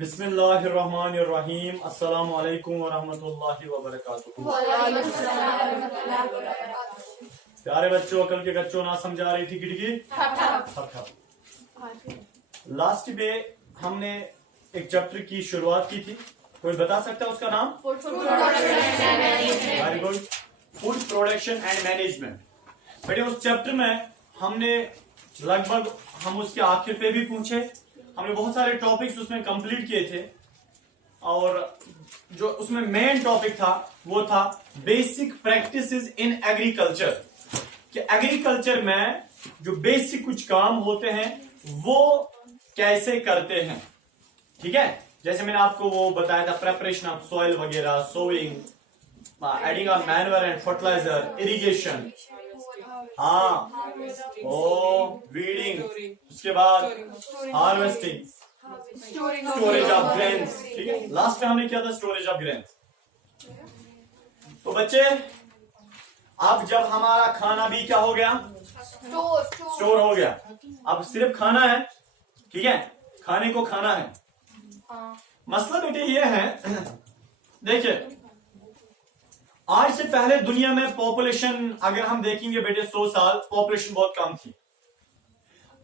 बिस्मिल्लाहिर्रहमानिर्रहीम। अस्सलामु अलैकुम वरहमतुल्लाहि वबरकातुहू। प्यारे बच्चों, कल के बच्चों ना समझा रही थी गिड़गी ठप। लास्ट में हमने एक चैप्टर की शुरुआत की थी। कोई बता सकता है उसका नाम? Very good, food production and management. बेटे उस चैप्टर में हमने लगभग हम उसके आखिर पे भी पूछे, हमने बहुत सारे टॉपिक्स उसमें कंप्लीट किए थे और जो उसमें मेन टॉपिक था वो था बेसिक प्रैक्टिसेस इन एग्रीकल्चर, कि एग्रीकल्चर में जो बेसिक कुछ काम होते हैं वो कैसे करते हैं। ठीक है, जैसे मैंने आपको वो बताया था, प्रेपरेशन ऑफ सॉइल वगैरह, sowing, adding of manure and fertiliser, irrigation, weeding, उसके बाद हार्वेस्टिंग, स्टोरेज ऑफ ग्रेन्स। ठीक है, लास्ट में हमने किया था स्टोरेज ऑफ ग्रेन्स। तो बच्चे अब जब हमारा खाना भी क्या हो गया, स्टोर हो गया, अब सिर्फ खाना है। ठीक है, खाने को खाना है। मसला बेटे ये है, देखिए आज से पहले दुनिया में पॉपुलेशन अगर हम देखेंगे बेटे 100 साल पॉपुलेशन बहुत कम थी।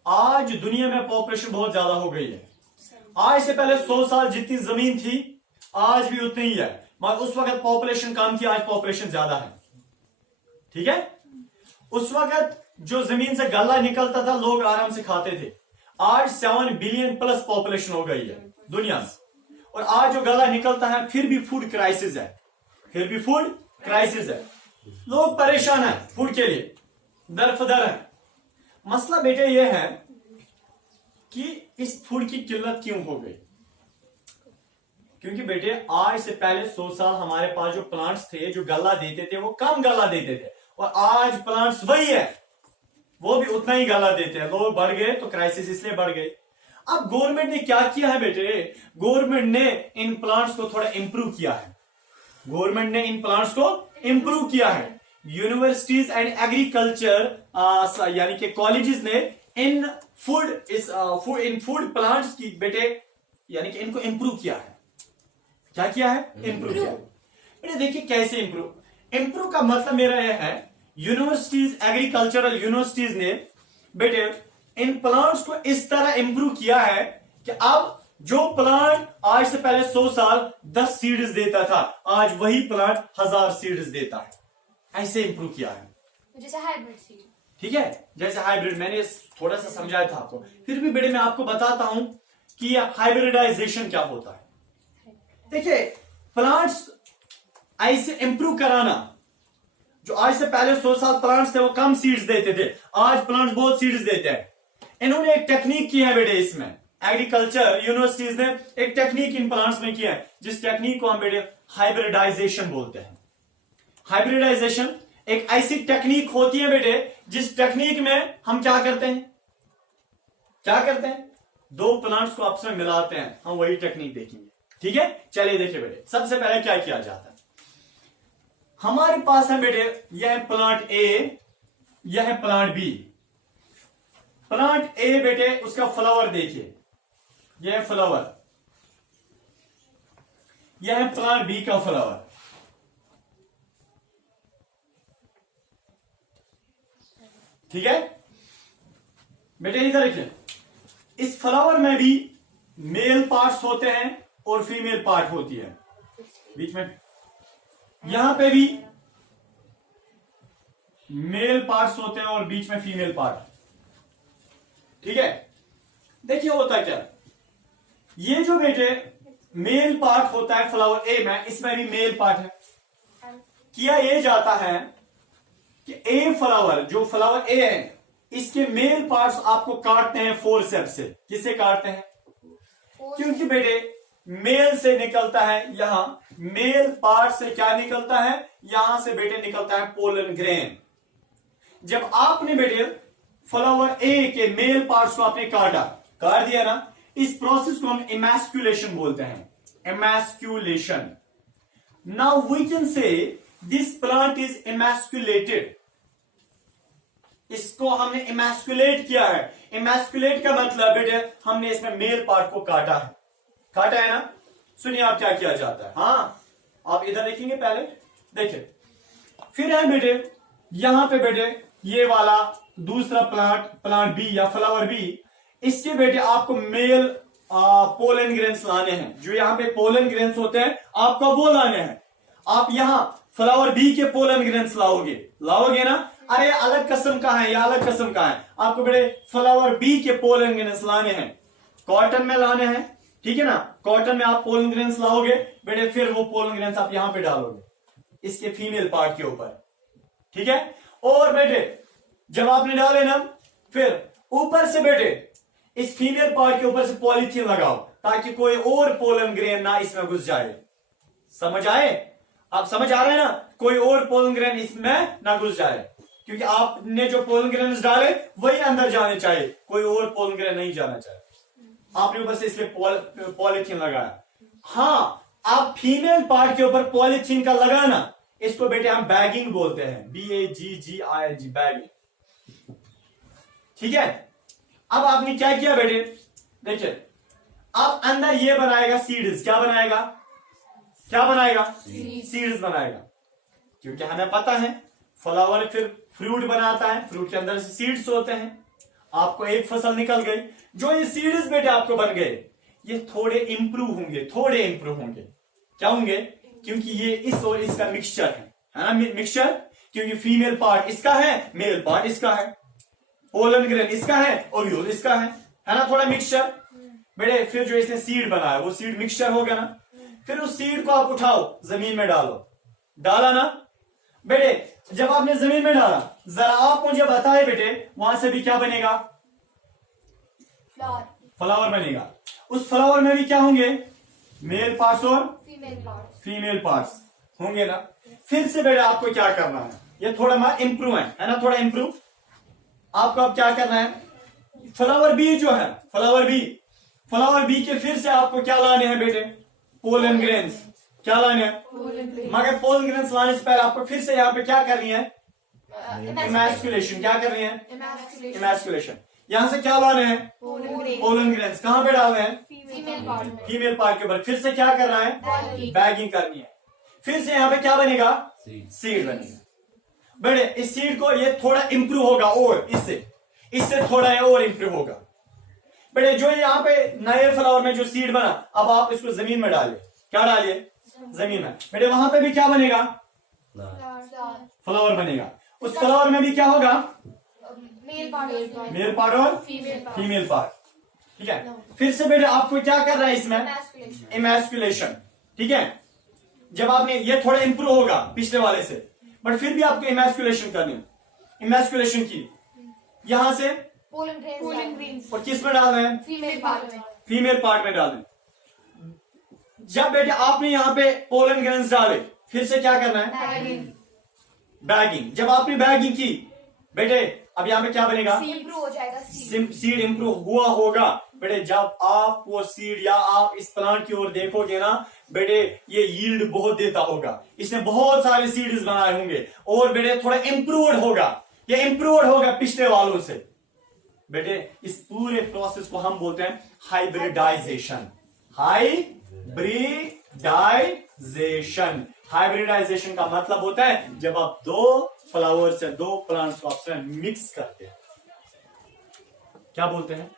आज दुनिया में पॉपुलेशन बहुत ज्यादा हो गई है। आज से पहले 100 साल जितनी जमीन थी आज भी उतनी ही है, मगर उस वक्त पॉपुलेशन कम थी, आज पॉपुलेशन ज्यादा है। ठीक है, उस वक्त जो जमीन से गल्ला निकलता था लोग आराम से खाते थे। आज 7 बिलियन प्लस पॉपुलेशन हो गई है दुनिया से, और आज जो गल्ला निकलता है फिर भी फूड क्राइसिस है, फिर भी फूड क्राइसिस है। लोग परेशान हैं फूड के लिए, दरफदर है। मसला बेटे यह है कि इस फूड की किल्लत क्यों हो गई। क्योंकि बेटे आज से पहले 100 साल हमारे पास जो प्लांट्स थे जो गल्ला देते थे वो कम गल्ला देते थे, और आज प्लांट्स वही है, वो भी उतना ही गल्ला देते हैं। लोग बढ़ गए तो क्राइसिस इसलिए बढ़ गई। अब गवर्नमेंट ने क्या किया है बेटे, गवर्नमेंट ने इन प्लांट्स को थोड़ा इंप्रूव किया है। गवर्नमेंट ने इन प्लांट्स को इंप्रूव किया है। यूनिवर्सिटीज एंड एग्रीकल्चर यानी कि कॉलेजेस ने इन फूड प्लांट्स की बेटे यानी कि इनको इंप्रूव किया है। क्या किया है? इंप्रूव किया। बेटे देखिए कैसे इंप्रूव का मतलब मेरा यह है, यूनिवर्सिटीज, एग्रीकल्चरल यूनिवर्सिटीज ने बेटे इन प्लांट्स को इस तरह इंप्रूव किया है कि अब जो प्लांट आज से पहले 100 साल 10 सीड्स देता था, आज वही प्लांट 1000 सीड्स देता है। ऐसे इंप्रूव किया है, जैसे हाइब्रिड सीड। ठीक है, जैसे हाइब्रिड। मैंने थोड़ा सा समझाया था आपको, फिर भी बेटे मैं आपको बताता हूं कि यह हाइब्रिडाइजेशन क्या होता है। देखिए प्लांट्स ऐसे इंप्रूव कराना, जो आज से पहले 100 साल प्लांट्स थे वो कम सीड्स देते थे, आज प्लांट्स बहुत सीड्स देते हैं। इन्होंने एक टेक्निक की है बेटे, इसमें एग्रीकल्चर यूनिवर्सिटीज ने एक टेक्निक इन प्लांट्स में किया है, जिस टेक्निक को हम बेटे हाइब्रिडाइजेशन बोलते हैं। हाइब्रिडाइजेशन एक ऐसी टेक्निक होती है बेटे जिस टेक्निक में हम क्या करते हैं, दो प्लांट्स को आपस में मिलाते हैं। हम वही टेक्निक देखेंगे। ठीक है, चलिए देखिए बेटे, सबसे पहले क्या किया जाता है। हमारे पास है बेटे, यह है प्लांट ए, यह है प्लांट बी। प्लांट ए बेटे उसका फ्लावर देखिए, यह है फ्लावर, यह है प्लांट बी का फ्लावर। ठीक है बेटे, इधर देखिए, इस फ्लावर में भी मेल पार्ट्स होते हैं और फीमेल पार्ट होती है बीच में। यहां पे भी मेल पार्ट्स होते हैं और बीच में फीमेल पार्ट। ठीक है, देखिए होता क्या, ये जो बेटे मेल पार्ट होता है फ्लावर ए में, इसमें भी मेल पार्ट है। किया ये जाता है कि ए फ्लावर, जो फ्लावर ए है, इसके मेल पार्ट्स आपको काटते हैं फोर्सेप्स से। किससे काटते हैं? क्योंकि बेटे मेल से निकलता है, यहां मेल पार्ट से क्या निकलता है, यहां से बेटे निकलता है पोलन ग्रेन। जब आपने बेटे फ्लावर ए के मेल पार्ट्स को आपने काट दिया ना, इस प्रोसेस को हम इमैस्कुलेशन बोलते हैं। Emasculation. Now we can say this plant is emasculated. इसको हमने इमैस्कुलेट किया है। इमैस्कुलेट का मतलब बेटे हमने इसमें मेल पार्ट को काटा है। काटा है ना। सुनिए आप क्या किया जाता है। हाँ आप इधर देखेंगे पहले, देखिए फिर है बेटे यहां पे बेटे ये वाला दूसरा प्लांट बी या फ्लावर बी, इसके बेटे आपको मेल पोलन ग्रेन्स लाने हैं। जो यहाँ पे पोलन ग्रेन्स होते हैं आपको वो लाने हैं। आप यहाँ फ्लावर बी के पोलन ग्रेन्स लाओगे ना। अरे अलग किस्म का है या अलग किस्म का है, आपको बेटे फ्लावर बी के पोलन ग्रेन्स लाने हैं, कॉटन में लाने हैं, ठीक है ना। कॉटन में आप पोलन ग्रेन्स लाओगे बेटे, फिर वो पोलन ग्रेन्स आप यहां पे डालोगे इसके फीमेल पार्ट के ऊपर, ठीक है। और बेटे जब आपने डाले ना, फिर ऊपर से बेटे इस फीमेल पार्ट के ऊपर से पॉलीथीन लगाओ ताकि कोई और पोलन ग्रेन ना इसमें घुस जाए। समझ आए? आप समझ आ रहे हैं ना, कोई और पोलन ग्रेन इसमें ना घुस जाए, क्योंकि आपने जो पोलन ग्रेन डाले वही अंदर जाने चाहिए, कोई और पोलन ग्रेन नहीं जाना चाहिए। आपने ऊपर से इसलिए पॉलीथीन लगाया। हाँ आप फीमेल पार्ट के ऊपर पॉलीथीन का लगाना, इसको बेटे हम बैगिंग बोलते हैं, BAGGING, बैगिंग, ठीक है। अब आपने क्या किया बेटे, देखिए अब अंदर ये बनाएगा सीड्स। क्या बनाएगा? सीड्स बनाएगा, क्योंकि हमें पता है फ्लावर फिर फ्रूट बनाता है, फ्रूट के अंदर से सीड्स होते हैं। आपको एक फसल निकल गई, जो ये सीड्स बेटे आपको बन गए, ये थोड़े इंप्रूव होंगे। क्या होंगे? क्योंकि ये इस और इसका मिक्सचर है ना, मिक्सचर। क्योंकि फीमेल पार्ट इसका है, मेल पार्ट इसका है, पोलन ग्रेन इसका है, ओव्यूल इसका है ना, थोड़ा मिक्सचर बेटे। फिर जो इसने सीड बनाया वो सीड मिक्सचर हो गया ना। फिर उस सीड को आप उठाओ, जमीन में डाला ना बेटे। जब आपने जमीन में डाला, जरा आप मुझे बताए बेटे, वहां से भी क्या बनेगा? फ्लावर बनेगा। उस फ्लावर में भी क्या होंगे? मेल पार्ट्स और फीमेल पार्ट्स होंगे ना। फिर से बेटा आपको क्या करना है, ये थोड़ा इंप्रूव है ना, थोड़ा इंप्रूव। आपको अब क्या करना है, फ्लावर बी जो है, फ्लावर बी के फिर से आपको क्या लाने हैं बेटे? Pollen grains. क्या लाने हैं? मगर पोलन ग्रेन्स लाने से पहले आपको फिर से यहाँ पे क्या करनी है? इमैस्कुलेशन। क्या करनी है? इमैस्कुलेशन। यहां से क्या लाने हैं? Pollen grains. कहां पे डालने हैं? फीमेल पार्ट के ऊपर। फिर से क्या करना है? बैगिंग करनी है। फिर से यहाँ पे क्या बनेगा? सीड बनेगा। बड़े इस सीड को ये थोड़ा इंप्रूव होगा, और इससे थोड़ा और इंप्रूव होगा। बड़े जो यहाँ पे नए फ्लावर में जो सीड बना, अब आप इसको जमीन में डालिए। क्या डालिए? जमीन में। बेटे वहां पे भी क्या बनेगा? फ्लावर बनेगा। उस फ्लावर में भी क्या होगा? मेल पार्ट और फीमेल पार्ट, ठीक है। फिर से बेटे आपको क्या कर रहा है इसमें? इमैस्कुलेशन, ठीक है। जब आपने ये थोड़ा इंप्रूव होगा पिछले वाले से, बट फिर भी आपको इमैस्कुलेशन करनी है। इमैस्कुलेशन की यहां से पोलन ग्रेन्स और किस में डालना है? फीमेल पार्ट में डालना है। जब बेटे आपने यहाँ पे पोलन ग्रेन्स डाले, फिर से क्या करना है? बैगिंग। जब आपने बैगिंग की बेटे, अब यहाँ पे क्या बनेगा? इंप्रूव हो जाएगा। सीड इंप्रूव हुआ होगा बेटे। जब आप वो सीड या आप इस प्लांट की ओर देखोगे ना बेटे, ये यील्ड बहुत देता होगा, इसने बहुत सारे सीड्स बनाए होंगे, और बेटे थोड़ा इंप्रूव्ड होगा, ये इंप्रूव्ड होगा पिछले वालों से। बेटे इस पूरे प्रोसेस को हम बोलते हैं हाइब्रिडाइजेशन। हाइब्रिडाइजेशन का मतलब होता है जब आप दो फ्लावर से दो प्लांट्स को आपस में मिक्स करते हैं। क्या बोलते हैं?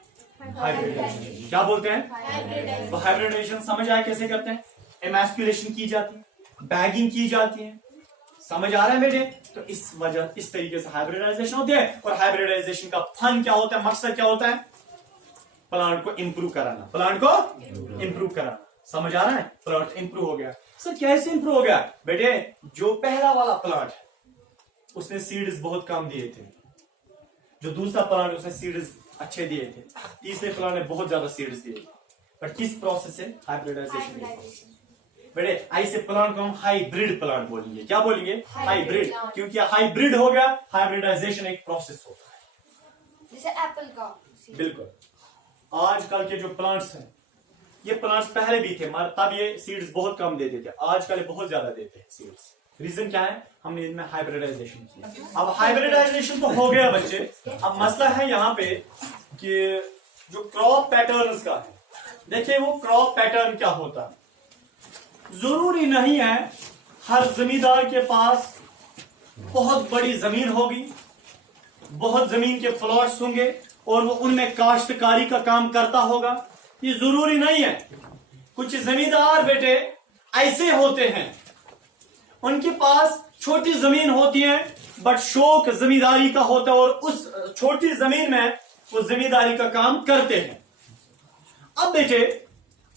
हाइब्रिडाइजेशन। क्या बोलते हैं? तो हाइब्रिडाइजेशन समझ आया कैसे करते हैं? इमैस्कुलेशन की जाती है, बैगिंग की जाती है। समझ आ रहा है बेटे? तो इस तरीके से हाइब्रिडाइजेशन होती है। और हाइब्रिडाइजेशन का फन क्या होता है, मकसद क्या होता है? प्लांट को इंप्रूव कराना। समझ आ रहा है? प्लांट इंप्रूव हो गया। सर कैसे इंप्रूव हो गया? बेटे जो पहला वाला प्लांट उसने सीड्स बहुत कम दिए थे, जो दूसरा प्लांट उसने सीड्स अच्छे दिए थे, तीसरे प्लांट ने बहुत ज्यादा सीड्स दिए। बट किस प्रोसेस से? हाइब्रिडाइजेशन। बेटे ऐसे प्लांट को हम हाइब्रिड प्लांट बोलेंगे। क्या बोलेंगे? हाइब्रिड। क्योंकि हाइब्रिड हो गया, हाइब्रिडाइजेशन एक प्रोसेस होता है, जैसे एप्पल का। बिल्कुल। आजकल के जो प्लांट्स हैं, ये प्लांट्स पहले भी थे मगर तब ये सीड्स बहुत कम देते थे, आजकल बहुत ज्यादा देते हैं सीड्स। रीजन क्या है? हमने इनमें हाइब्रिडाइजेशन किया। अब हाइब्रिडाइजेशन तो हो गया बच्चे, अब मसला है यहाँ पे कि जो क्रॉप पैटर्न्स का है, देखिए वो क्रॉप पैटर्न क्या होता है। जरूरी नहीं है हर जमींदार के पास बहुत बड़ी जमीन होगी, बहुत जमीन के प्लॉट्स होंगे और वो उनमें काश्तकारी का काम करता होगा, ये जरूरी नहीं है। कुछ जमींदार बेटे ऐसे होते हैं, उनके पास छोटी जमीन होती है बट शौक जमींदारी का होता है और उस छोटी जमीन में वो जमींदारी का काम करते हैं। अब बेटे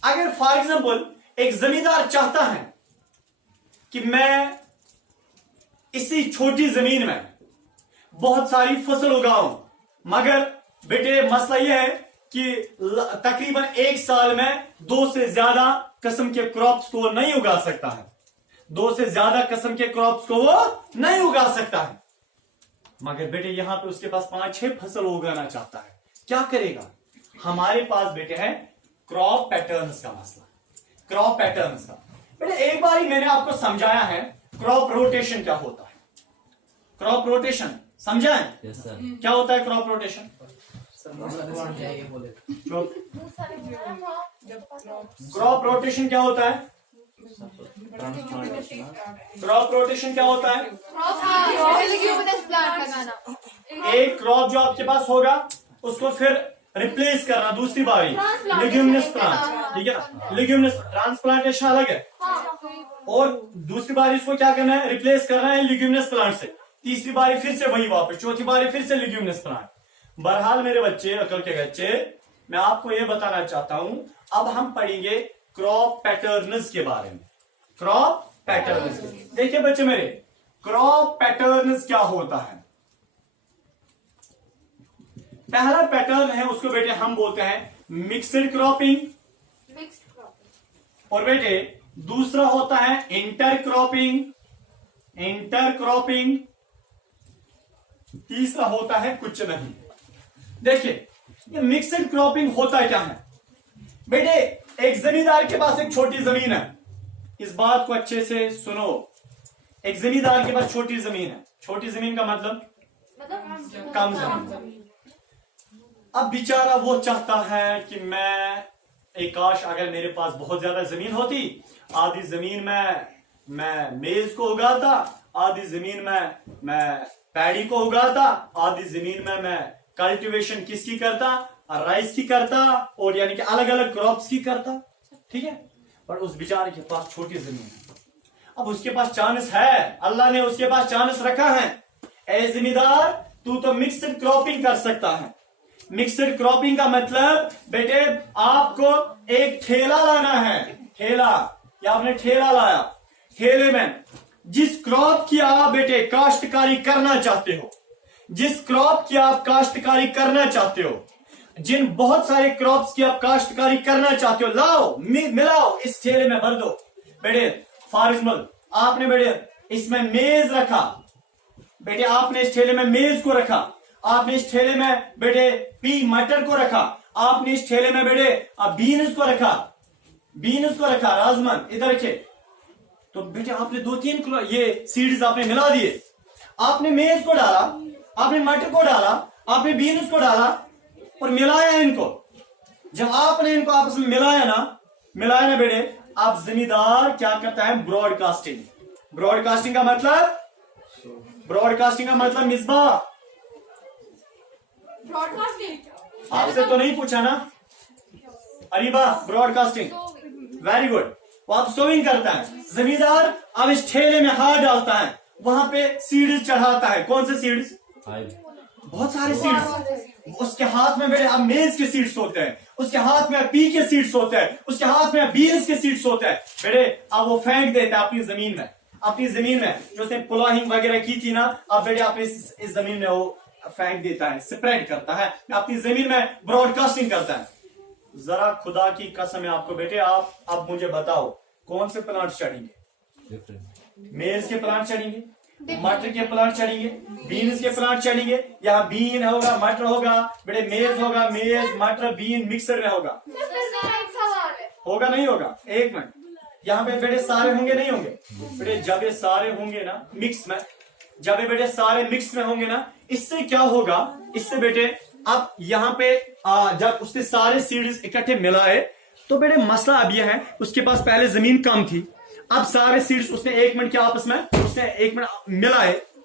अगर फॉर एग्जांपल एक जमींदार चाहता है कि मैं इसी छोटी जमीन में बहुत सारी फसल उगाऊं, मगर बेटे मसला यह है कि तकरीबन एक साल में 2 से ज्यादा किस्म के क्रॉप्स को नहीं उगा सकता है, 2 से ज्यादा किस्म के क्रॉप्स को वो नहीं उगा सकता है। मगर बेटे यहां पे उसके पास 5-6 फसल उगाना चाहता है, क्या करेगा? हमारे पास बेटे है क्रॉप पैटर्न्स का मसला, क्रॉप पैटर्न्स का। बेटे एक बार ही मैंने आपको समझाया है क्रॉप रोटेशन क्या होता है। क्रॉप रोटेशन समझा है? Yes sir. क्या होता है क्रॉप रोटेशन? क्रॉप रोटेशन क्या होता है? क्रॉप रोटेशन क्या होता है? एक क्रॉप जो आपके पास होगा उसको फिर रिप्लेस करना दूसरी बारी, लिग्यूमिनस प्लांट, ठीक है ना? लिग्यूमिनस ट्रांसप्लांटेशन अलग है और दूसरी बारी इसको क्या करना है? रिप्लेस करना है लिग्यूमिनस प्लांट से। तीसरी बारी फिर से वही वापस, चौथी बारी फिर से लिग्यूमिनस प्लांट। बहरहाल मेरे बच्चे, अकल के बच्चे, मैं आपको यह बताना चाहता हूं, अब हम पढ़ेंगे क्रॉप पैटर्न्स के बारे में। क्रॉप पैटर्न्स, देखिए बच्चे मेरे, क्रॉप पैटर्न्स क्या होता है? पहला पैटर्न है उसको बेटे हम बोलते हैं मिक्सड क्रॉपिंग, और बेटे दूसरा होता है इंटर क्रॉपिंग, इंटर क्रॉपिंग, तीसरा होता है कुछ नहीं। देखिए ये मिक्सड क्रॉपिंग होता क्या है? बेटे एक जमींदार के पास एक छोटी जमीन है, इस बात को अच्छे से सुनो। एक जमींदार के पास छोटी जमीन है, छोटी जमीन का मतलब कम जमीन। अब बेचारा वो चाहता है कि एक काश अगर मेरे पास बहुत ज्यादा जमीन होती, आधी जमीन में मैं मेज को उगाता, आधी जमीन में मैं पैडी को उगाता, आधी जमीन में मैं कल्टीवेशन किसकी करता? राइस की करता, और यानी कि अलग अलग क्रॉप्स की करता, ठीक है? पर उस बेचारे के पास छोटी जमीन है। अब उसके पास चांस है, अल्लाह ने उसके पास चांस रखा है, ए जमींदार तू तो मिक्सड क्रॉपिंग कर सकता है। मिक्सड क्रॉपिंग का मतलब बेटे आपको एक ठेला लाना है, ठेला, या आपने ठेला लाया, ठेले में जिस क्रॉप की आप बेटे काश्तकारी करना चाहते हो, जिस क्रॉप की आप काश्तकारी करना चाहते हो, जिन बहुत सारे क्रॉप्स की आप काश्तकारी करना चाहते हो, लाओ मिलाओ इस ठेले में भर दो। बेटे फॉर एग्जाम्पल आपने बेटे इसमें मेज रखा, बेटे आपने इस ठेले में मेज को रखा, आपने इस ठेले में बेटे पी मटर को रखा, आपने इस ठेले में बेटे बीन्स को रखा, बीन्स को रखा, राजमन इधर रखे। तो बेटे आपने 2-3 ये सीड्स आपने मिला दिए, आपने मेज को डाला, आपने मटर को डाला, आपने बीन्स को डाला और मिलाया इनको। जब आपने इनको आपस में मिलाया ना बेटे, आप जमींदार क्या करता है? ब्रॉडकास्टिंग। ब्रॉडकास्टिंग का मतलब, ब्रॉडकास्टिंग का मतलब मिसबा, आपसे तो नहीं पूछा ना? Ariba broadcasting, very good. वो आप सोइंग करता है जमींदार, अब इस ठेले में हाथ डालता है, वहां पे सीड्स चढ़ाता है। कौन से सीड्स? बहुत सारे सीड्स। उसके हाथ में बेटे अब मेज के सीड्स होते हैं, उसके हाथ में पी के सीड्स होते हैं, उसके हाथ में बीन्स के सीड्स होते हैं। बेटे अब वो फेंक देता है अपनी जमीन में, अपनी जमीन में जो उसने प्लॉइंग वगैरह की थी ना, अब बेटे आप इस जमीन में वो फेंक देता है, स्प्रेड करता है, अपनी जमीन में ब्रॉडकास्टिंग करता है। जरा खुदा की कसम है आपको बेटे, आप अब मुझे बताओ कौन से प्लांट चढ़ेंगे? मेज के प्लांट चढ़ेंगे, मटर के प्लांट चढ़ेंगे, बीन्स के प्लांट चढ़ेंगे, यहाँ बीन होगा, मटर होगा, बेटे मेज होगा, मेज मटर बीन मिक्सर में होगा, होगा नहीं होगा? एक मिनट, यहाँ पे बेटे सारे होंगे नहीं होंगे? बेटे जब ये सारे होंगे ना मिक्स में, जब ये बेटे सारे मिक्स में होंगे ना, इससे क्या होगा? इससे बेटे अब यहाँ पे जब उसने सारे सीड्स इकट्ठे मिलाए तो बेटे मसला अब यह है, उसके पास पहले जमीन कम थी, अब सारे सीड्स उसने 1 मिनट के आपस में उसने 1 मिनट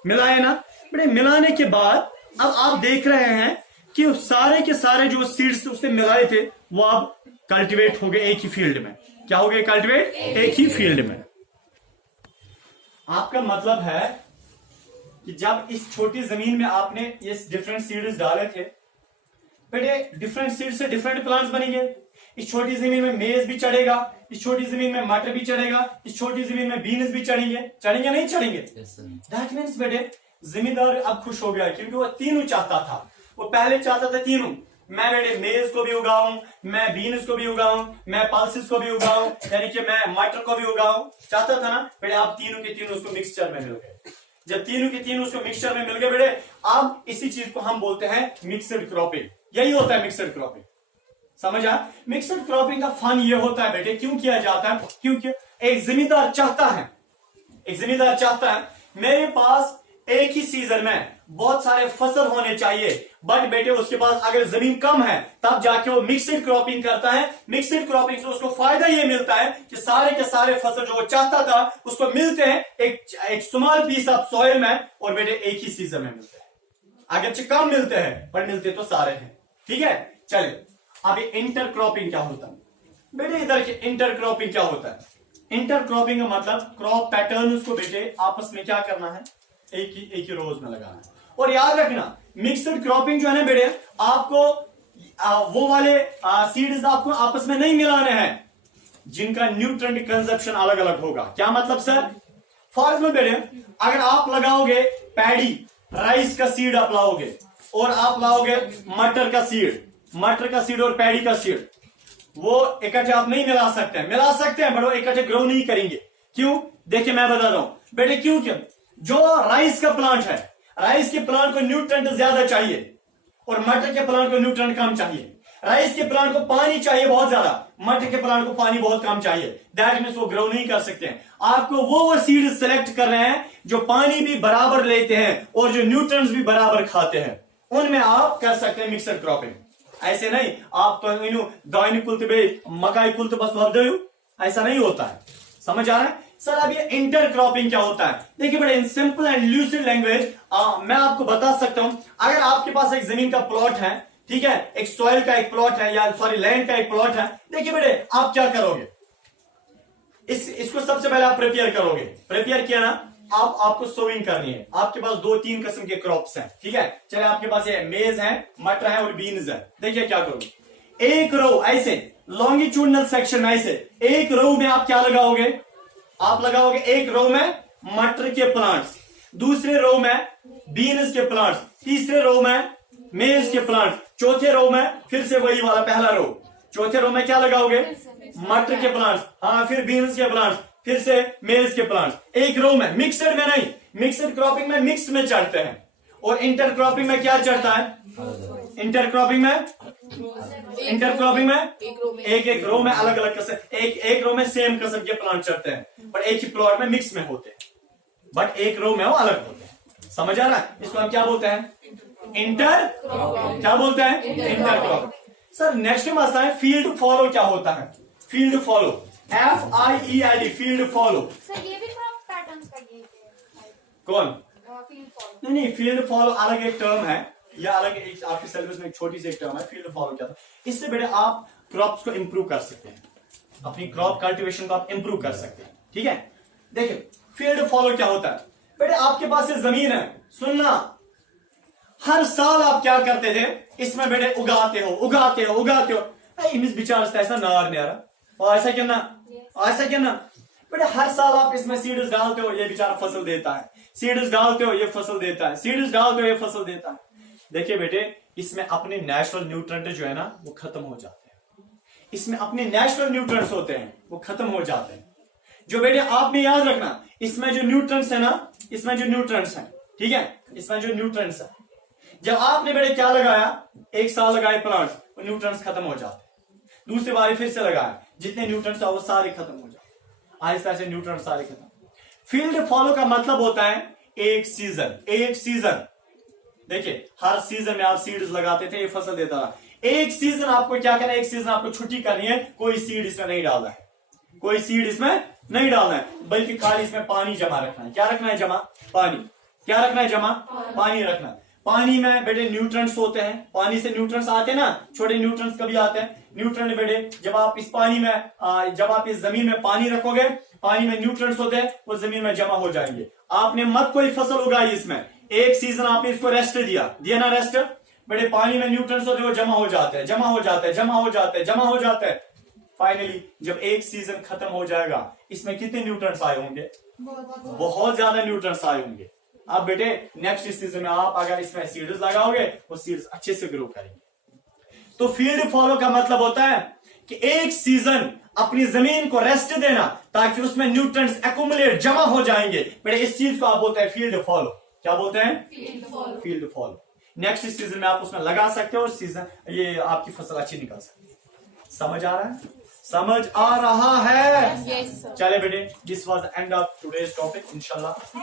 मिलाए ना बेटे। मिलाने के बाद अब आप देख रहे हैं कि सारे के सारे जो सीड्स उसने मिलाए थे वो अब कल्टीवेट हो गए एक ही फील्ड में। क्या हो गए? कल्टीवेट एक ही फील्ड में। आपका मतलब है कि जब इस छोटी जमीन में आपने ये डिफरेंट सीड्स डाले थे बेटे, डिफरेंट सीड से डिफरेंट प्लांट्स बनेंगे। इस छोटी जमीन में मेज भी चढ़ेगा, इस छोटी जमीन में मटर भी चढ़ेगा, इस छोटी जमीन में बीन्स भी चढ़ेंगे नहीं चढ़ेंगे? दैट मीन्स बेटे जिम्मेदार अब खुश हो गया, क्योंकि वो तीनों चाहता था। वो पहले चाहता था तीनों, मैं बेटे मेज को भी उगाऊं, मैं बीन्स को भी उगाऊं, मैं पल्सेस को भी उगाऊं, यानी कि मैं मटर को भी उगाऊं, चाहता था ना बेटे। आप तीनों के तीनों उसको मिक्सचर में मिल गए। जब तीनों के तीनों उसको मिक्सचर में मिल गए बेटे, अब इसी चीज को हम बोलते हैं मिक्सड क्रॉपिंग। यही होता है मिक्सड क्रॉपिंग। समझा? मिक्सड क्रॉपिंग का फन ये होता है बेटे, क्यों किया जाता है? क्योंकि एक जिम्मेदार चाहता है मेरे पास एक ही सीजन में बहुत सारे फसल होने चाहिए, बट बेटे उसके पास अगर जमीन कम है तब जाके वो मिक्सड क्रॉपिंग करता है। मिक्सड क्रॉपिंग से उसको फायदा ये मिलता है कि सारे के सारे फसल जो वो चाहता था उसको मिलते हैं एक स्मॉल पीस ऑफ सॉइल में, और बेटे एक ही सीजन में मिलते हैं। अगर कम मिलते हैं पर मिलते तो सारे हैं। ठीक है, चलिए अब इंटर क्रॉपिंग क्या होता है बेटे? इधर के इंटर क्रॉपिंग क्या होता है? इंटर क्रॉपिंग का मतलब क्रॉप पैटर्न को बेटे आपस में क्या करना है? एक ही रोज में लगाना है। और याद रखना मिक्सड क्रॉपिंग जो है ना बेटे, आपको वो वाले सीड्स आपको आपस में नहीं मिलाने हैं जिनका न्यूट्रिएंट कंजप्शन अलग अलग होगा। क्या मतलब सर? फॉर एग्जाम्पल बेटे अगर आप लगाओगे पैडी, राइस का सीड आप लाओगे, और आप लाओगे मटर का सीड और पैडी का सीड, वो इकट्ठे आप नहीं मिला सकते हैं बट वो इकट्ठे ग्रो नहीं करेंगे। क्यों? देखिए मैं बता रहा हूं बेटे, क्यों? जो राइस का प्लांट है, राइस के प्लांट को न्यूट्रिएंट ज्यादा चाहिए और मटर के प्लांट को न्यूट्रिएंट कम चाहिए। राइस के प्लांट को पानी चाहिए बहुत ज्यादा, मटर के प्लांट को पानी बहुत कम चाहिए। दैट मीन्स वो ग्रो नहीं कर सकते हैं। आपको वो सीड सेलेक्ट कर रहे हैं जो पानी भी बराबर लेते हैं और जो न्यूट्रिएंट्स भी बराबर खाते हैं, उनमें आप कर सकते हैं मिक्सड क्रॉपिंग। ऐसे नहीं आप तो दाइन कुलते मकाई कुलते बस वह, ऐसा नहीं होता है। समझ आ रहा है सर? अब ये इंटर क्रॉपिंग क्या होता है? देखिए बड़े in simple and lucid language मैं आपको बता सकता हूं। अगर आपके पास एक जमीन का प्लॉट है, ठीक है, एक सॉइल का एक प्लॉट है, या सॉरी लैंड का एक प्लॉट है, देखिए बेटे आप क्या करोगे? इसको सबसे पहले आप प्रिपेयर किया ना, आपको सोइंग करनी है। आपके पास 2-3 किस्म के क्रॉप्स हैं, ठीक है। चले आपके पास ये मेज है, मटर है और बीन्स है। देखिए क्या करोगे, एक रो ऐसे लॉन्गिट्यूडनल सेक्शन में ऐसे एक रो में आप क्या लगाओगे? आप लगाओगे एक रो में मटर के प्लांट्स, दूसरे रो में बीन्स के प्लांट्स, तीसरे रो में मेज के प्लांट्स, चौथे रो में फिर से वही वाला पहला रो, चौथे रो में क्या लगाओगे? मटर के प्लांट्स, हाँ, फिर बीन्स के प्लांट्स, फिर से मेज के प्लांट्स, एक रो में। मिक्सड में नहीं, मिक्सड क्रॉपिंग में मिक्स में चढ़ते हैं, और इंटर क्रॉपिंग में क्या चढ़ता है? इंटर क्रॉपिंग में एक रो में अलग अलग किस्म, एक रो में सेम किस्म के प्लांट चढ़ते हैं, पर एक ही प्लॉट में मिक्स में होते हैं, बट एक रो में वो अलग होते हैं। समझ आ रहा है? इसको हम क्या बोलते हैं? इंटर, क्या बोलते हैं? Inter cropping. सर नेक्स्ट मसला है फील्ड फॉलो। क्या होता है field follow? FIELD, field follow. Sir ये भी क्रॉप पैटर्न्स का ये कौन? Field follow. नहीं, फील्ड फॉलो अलग एक टर्म है, या अलग एक आपके सिलेबस में एक छोटी सी एक टर्म है। फील्ड फॉलो क्या था? इससे बेटे आप क्रॉप्स को इंप्रूव कर सकते हैं, अपनी क्रॉप कल्टीवेशन को आप इंप्रूव कर सकते हैं, ठीक है। देखिए फील्ड फॉलो क्या होता है बेटे, आपके पास ये जमीन है, सुनना, हर साल आप क्या करते थे? इसमें बेटे उगाते हो। इस विचार से ऐसा नार न्यारा, और ऐसा क्या ना बेटे, हर साल आप इसमें सीड्स डालते हो, ये बेचारा फसल देता है, सीड्स डालते हो ये फसल देता है, सीड्स डालते हो ये फसल देता है। देखिए बेटे इसमें अपने नेचुरल न्यूट्रिएंट जो है ना वो खत्म हो जाते हैं, इसमें अपने नेचुरल न्यूट्रिएंट्स होते हैं वो खत्म हो जाते हैं। जो बेटे आपने याद रखना, इसमें जो न्यूट्रिएंट्स है ना, इसमें जो न्यूट्रिएंट्स है, ठीक है, इसमें जो न्यूट्रिएंट्स है, जब आपने बेटे क्या लगाया, एक साल लगाए प्लांट्स, वो न्यूट्रिएंट्स खत्म हो जाते हैं, दूसरी बारी फिर से लगाया, जितने न्यूट्रिएंट्स है वो सारे खत्म हो जाते हैं, आहिस्ता से न्यूट्रिएंट्स सारे खत्म। फील्ड फॉलो का मतलब होता है एक सीजन। देखिए हर सीजन में आप सीड्स लगाते थे, ये फसल देता था। एक सीजन आपको क्या करना है, एक सीजन आपको छुट्टी करनी है, कोई सीड इसमें नहीं डालना है, कोई सीड इसमें नहीं डालना है, बल्कि खाली इसमें पानी जमा रखना है। क्या रखना है जमा? पानी। क्या रखना है जमा? पानी रखना है। पानी में बेटे न्यूट्रंट्स होते हैं, पानी से न्यूट्रंट्स आते हैं ना, छोटे न्यूट्रंट्स कभी आते हैं। न्यूट्रंट बेटे जब आप इस पानी में जब आप इस जमीन में पानी रखोगे, पानी में न्यूट्रंट्स होते हैं, वो जमीन में जमा हो जाएंगे। आपने मत कोई फसल उगाई इसमें, एक सीजन आपने इसको रेस्ट दिया ना रेस्ट, बेटे पानी में न्यूट्रंट्स होते हैं, वो जमा हो जाते हैं, जमा हो जाते हैं, जमा हो जाते हैं, जमा हो जाते हैं। फाइनली जब एक सीजन खत्म हो जाएगा, इसमें कितने न्यूट्रंट्स आए होंगे? बहुत ज्यादा न्यूट्रंट्स आए होंगे। अब बेटे नेक्स्ट सीजन में आप अगर इसमें सीड्स लगाओगे, वो सीड्स अच्छे से ग्रो करेंगे। तो फील्ड फॉलो का मतलब होता है कि एक सीजन अपनी जमीन को रेस्ट देना, ताकि उसमें न्यूट्रंट्स एक्युमुलेट जमा हो जाएंगे। बेटे इस चीज को आप बोलते हैं फील्ड फॉलो। क्या बोलते हैं? Field follow. नेक्स्ट सीजन में आप उसमें लगा सकते हो और सीजन ये आपकी फसल अच्छी निकल सकती है। समझ आ रहा है? समझ आ रहा है? Yes, sir. चले बेटे, this was end of today's topic इंशाल्लाह।